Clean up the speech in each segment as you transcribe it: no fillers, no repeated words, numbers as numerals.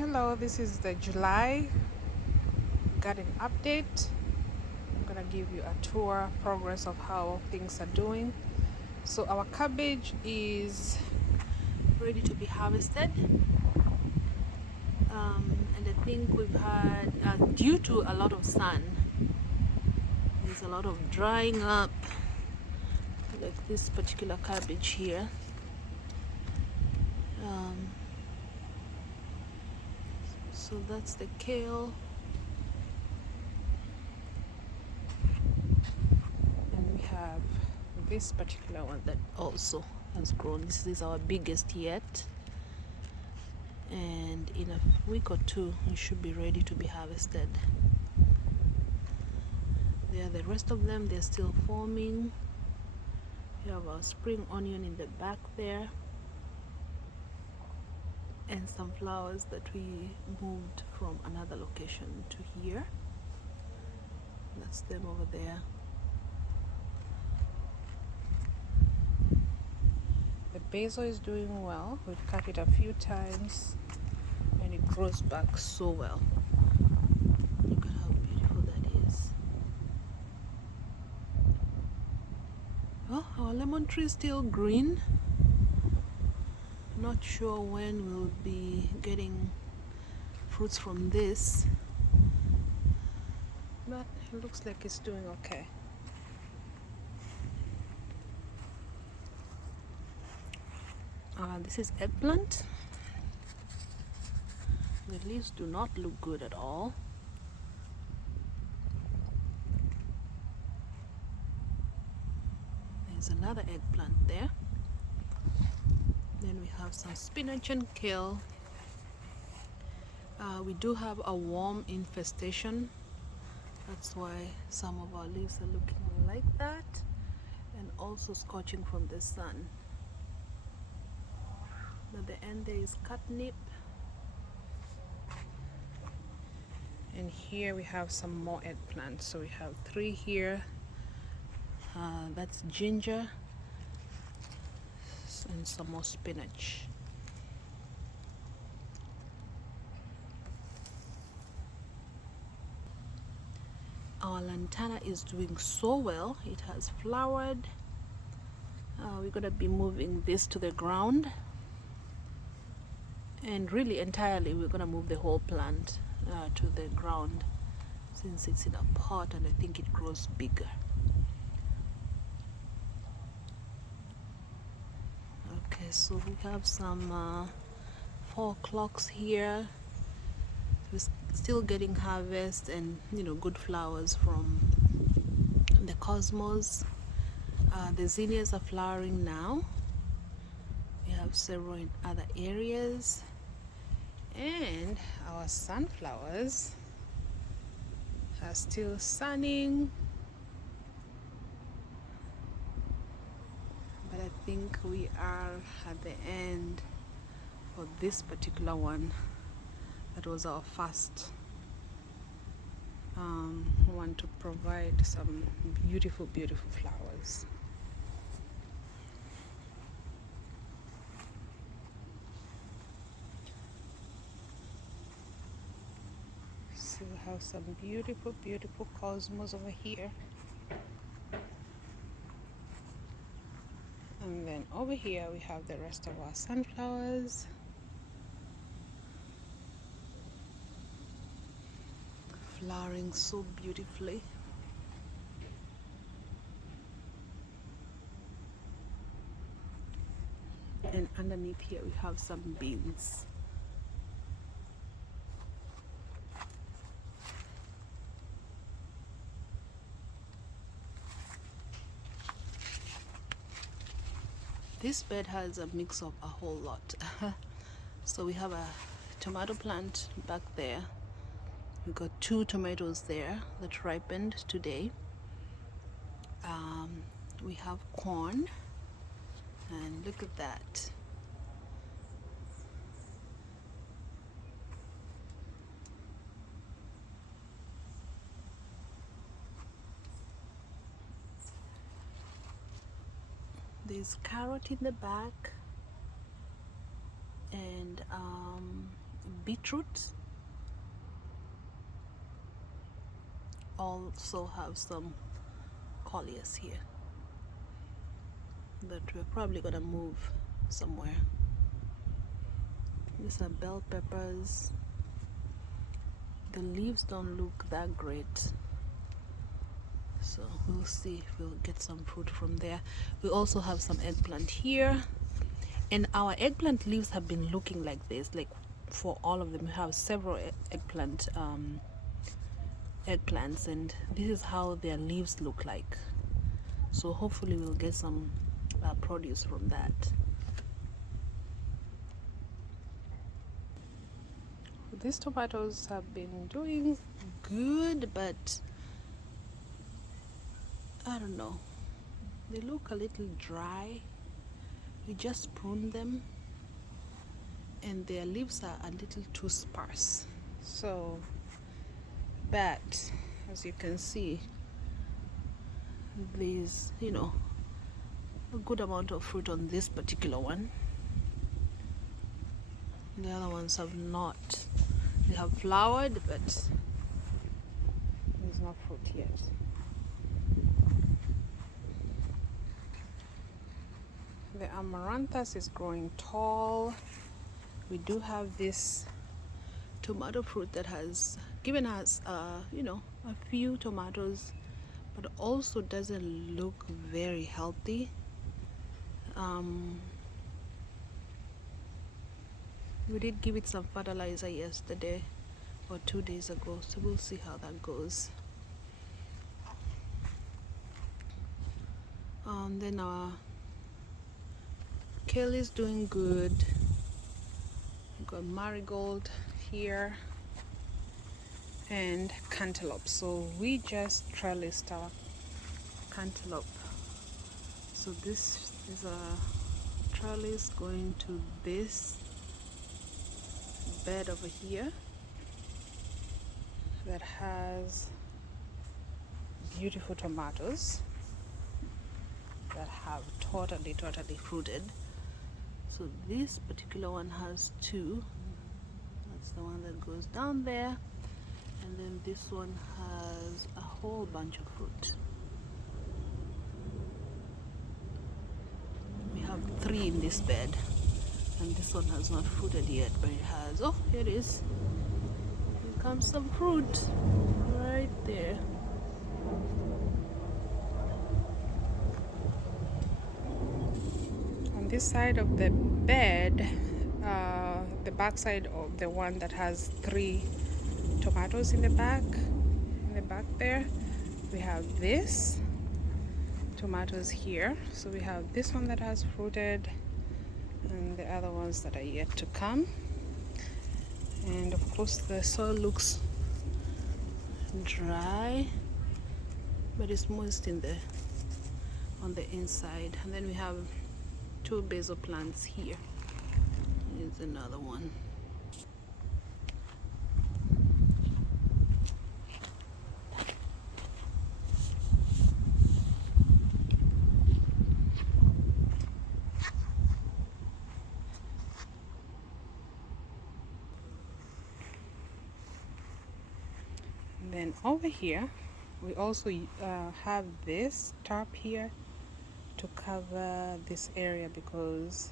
Hello, this is the July garden update. I'm gonna give you a tour progress of how things are doing. So our cabbage is ready to be harvested, and I think we've had due to a lot of sun, there's a lot of drying up, like this particular cabbage here. So that's the kale. And we have this particular one that also has grown. This is our biggest yet, and in a week or two it should be ready to be harvested. There, the rest of them, they're still forming. We have our spring onion in the back there, and some flowers that we moved from another location to here. That's them over there. The basil is doing well. We've cut it a few times and it grows back so well. Look at how beautiful that is. Well, our lemon tree is still green. Not sure when we'll be getting fruits from this, but it looks like it's doing okay. This is eggplant. The leaves do not look good at all. There's another eggplant there. Then we have some spinach and kale. We do have a worm infestation. That's why some of our leaves are looking like that, and also scorching from the sun. At the end there is catnip. And here we have some more eggplants. So we have 3 here. That's ginger and some more spinach. Our lantana is doing so well. It has flowered. We're gonna be moving this to the ground, and really entirely we're gonna move the whole plant to the ground, since it's in a pot and I think it grows bigger. Okay, so we have some 4 o'clocks here. We're still getting harvest and good flowers from the cosmos. The zinnias are flowering now. We have several in other areas, and our sunflowers are still sunning, but I think we are at the end for this particular one. That was our first one to provide some beautiful flowers. So we have some beautiful cosmos over here, and then over here we have the rest of our sunflowers. Flowering so beautifully. And underneath here we have some beans. This bed has a mix of a whole lot. So we have a tomato plant back there. We got 2 tomatoes there that ripened today. We have corn, and look at that. There's carrot in the back, and beetroot. Also have some colliers here, but we're probably gonna move somewhere. These are bell peppers. The leaves don't look that great, so we'll see if we'll get some fruit from there. We also have some eggplant here, and our eggplant leaves have been looking like this, like for all of them. We have several eggplants, and this is how their leaves look like. So hopefully we'll get some produce from that. These tomatoes have been doing good, but I don't know, they look a little dry. We just pruned them and their leaves are a little too sparse. So, but as you can see, there's, a good amount of fruit on this particular one. The other ones have not. They have flowered, but there's no fruit yet. The amaranthus is growing tall. We do have this tomato fruit that has given us, a few tomatoes, but also doesn't look very healthy. We did give it some fertilizer yesterday or 2 days ago, so we'll see how that goes. Then our kale is doing good. We've got marigold here and cantaloupe. So we just trellised our cantaloupe. So this is a trellis going to this bed over here that has beautiful tomatoes that have totally fruited. So this particular one has 2. That's the one that goes down there, and then this one has a whole bunch of fruit. We have 3 in this bed, and this one has not fruited yet, but it has, oh, here it is. Here comes some fruit right there. On this side of the bed, the back side of the one that has 3 tomatoes in the back there, we have this tomatoes here. So we have this one that has fruited and the other ones that are yet to come. And of course the soil looks dry, but it's moist on the inside. And then we have 2 basil plants here. Here's another one. And then over here we also have this tarp here to cover this area because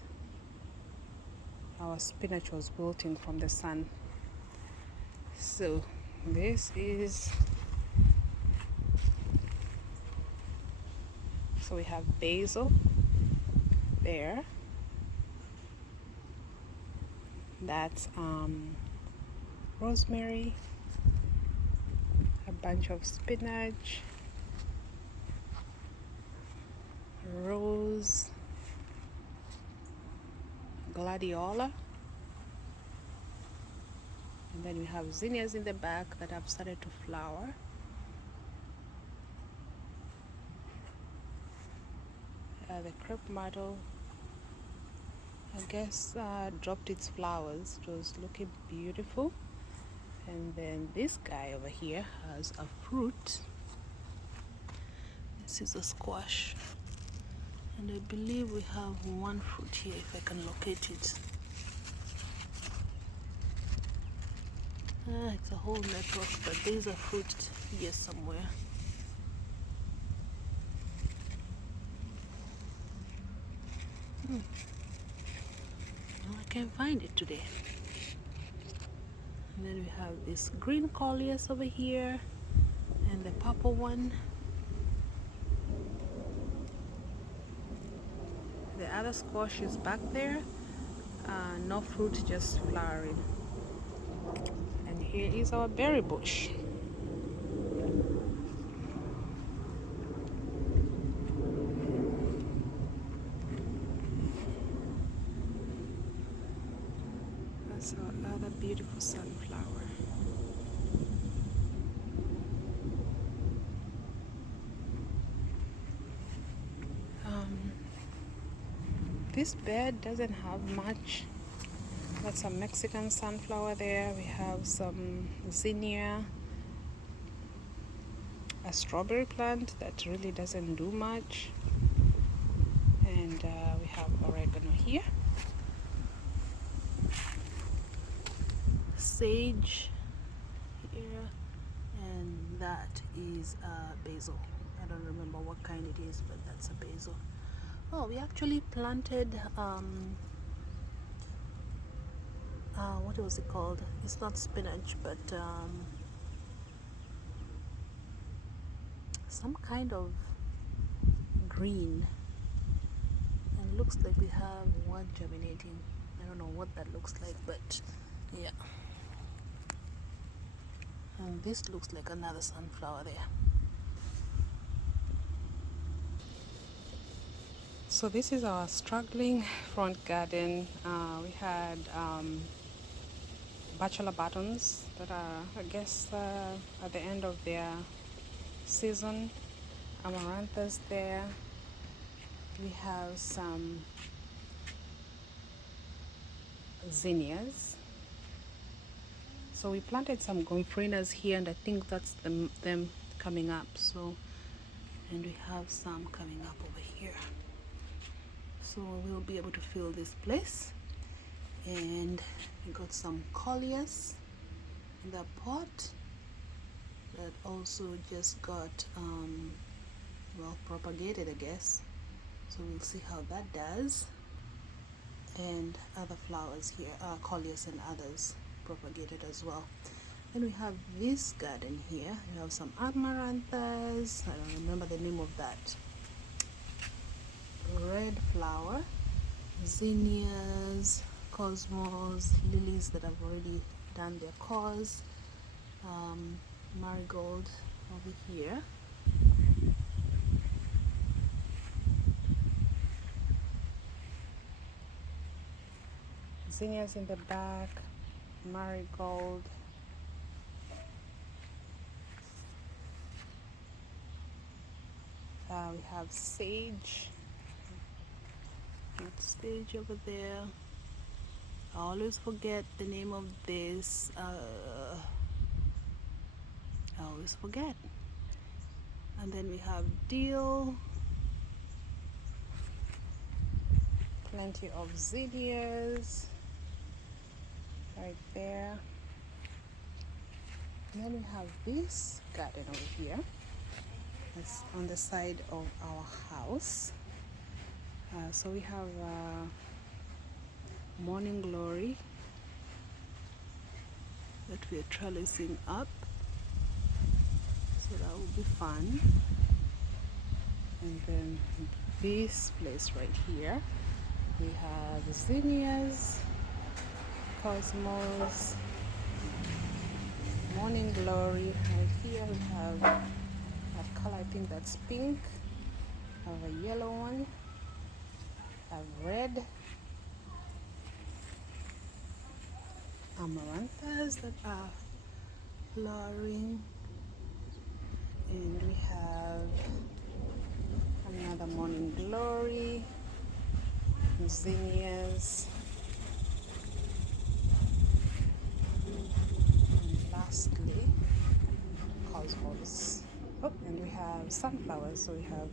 our spinach was wilting from the sun. So this is, so we have basil there, that's rosemary, a bunch of spinach, rose, gladiola, and then we have zinnias in the back that have started to flower. The crepe myrtle, I guess, dropped its flowers. It was looking beautiful. And then this guy over here has a fruit. This is a squash, and I believe we have 1 fruit here if I can locate it. It's a whole network, but there's a fruit here somewhere. No, I can't find it today. And then we have this green coleus over here and the purple one. The other squash is back there. No fruit, just flowering. And here is our berry bush. That's our other beautiful sunflower. This bed doesn't have much. That's a Mexican sunflower there. We have some zinnia, a strawberry plant that really doesn't do much, and we have oregano here, sage here, and that is basil. I don't remember what kind it is, but that's a basil. Oh, we actually planted what was it called? It's not spinach, but some kind of green, and it looks like we have one germinating. I don't know what that looks like, but yeah. And this looks like another sunflower there. So this is our struggling front garden. We had bachelor buttons that are, I guess, at the end of their season. Amaranthus there. We have some zinnias. So we planted some gomphrenias here, and I think that's them coming up. So, and we have some coming up over here. So we'll be able to fill this place. And we got some coleus in the pot that also just got well propagated, I guess. So we'll see how that does. And other flowers here, coleus and others propagated as well. Then we have this garden here. We have some amaranthus. I don't remember the name of that. Red flower, zinnias, cosmos, lilies that have already done their course, marigold over here. Zinnias in the back, marigold. We have sage. Stage over there. I always forget the name of this. I always forget. And then we have deal. Plenty of zinnias right there. And then we have this garden over here. That's on the side of our house. So we have morning glory that we are trellising up, so that will be fun. And then this place right here, we have zinnias, cosmos, morning glory. Right here we have that color, I think that's pink. I have a yellow one, have red, amaranthus that are flowering, and we have another morning glory, zinnias, and lastly cosmos. Oh, and we have sunflowers. So we have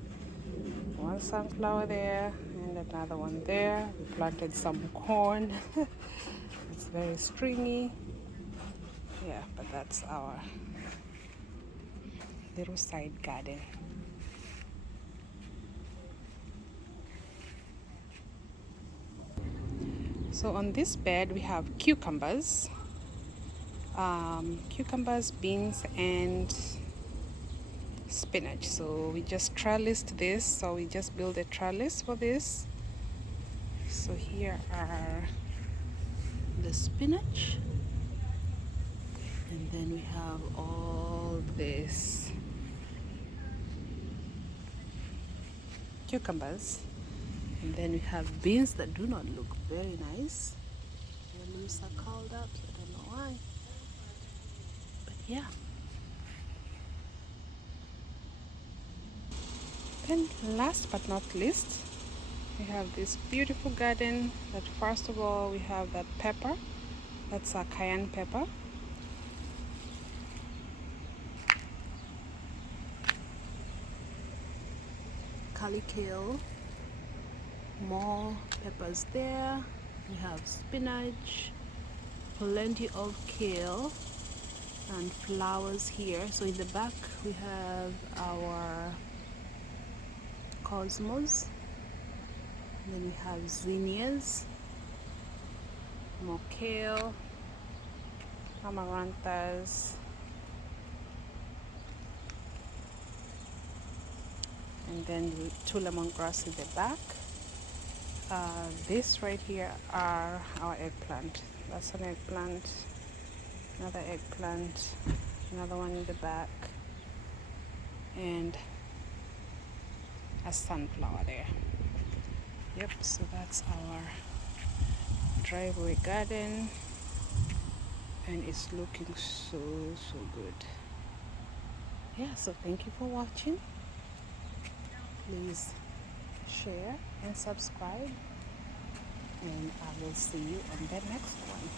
one sunflower there and another one there. We planted some corn. It's very stringy. Yeah, but that's our little side garden. So on this bed we have cucumbers, beans, and spinach. So we just trellised this. So we just built a trellis for this. So here are the spinach, and then we have all this cucumbers, and then we have beans that do not look very nice. The leaves are curled up, so I don't know why, but yeah. Then last but not least, we have this beautiful garden. That first of all we have that pepper, that's a cayenne pepper. Curly kale, more peppers there. We have spinach, plenty of kale, and flowers here. So in the back we have our cosmos, and then we have zinnias, More kale, amaranthus, and then two lemongrass in the back. This right here are our eggplant. That's an eggplant, another eggplant, another one in the back, and a sunflower there. Yep, so that's our driveway garden, and it's looking so good. Yeah, so thank you for watching. Please share and subscribe, and I will see you on the next one.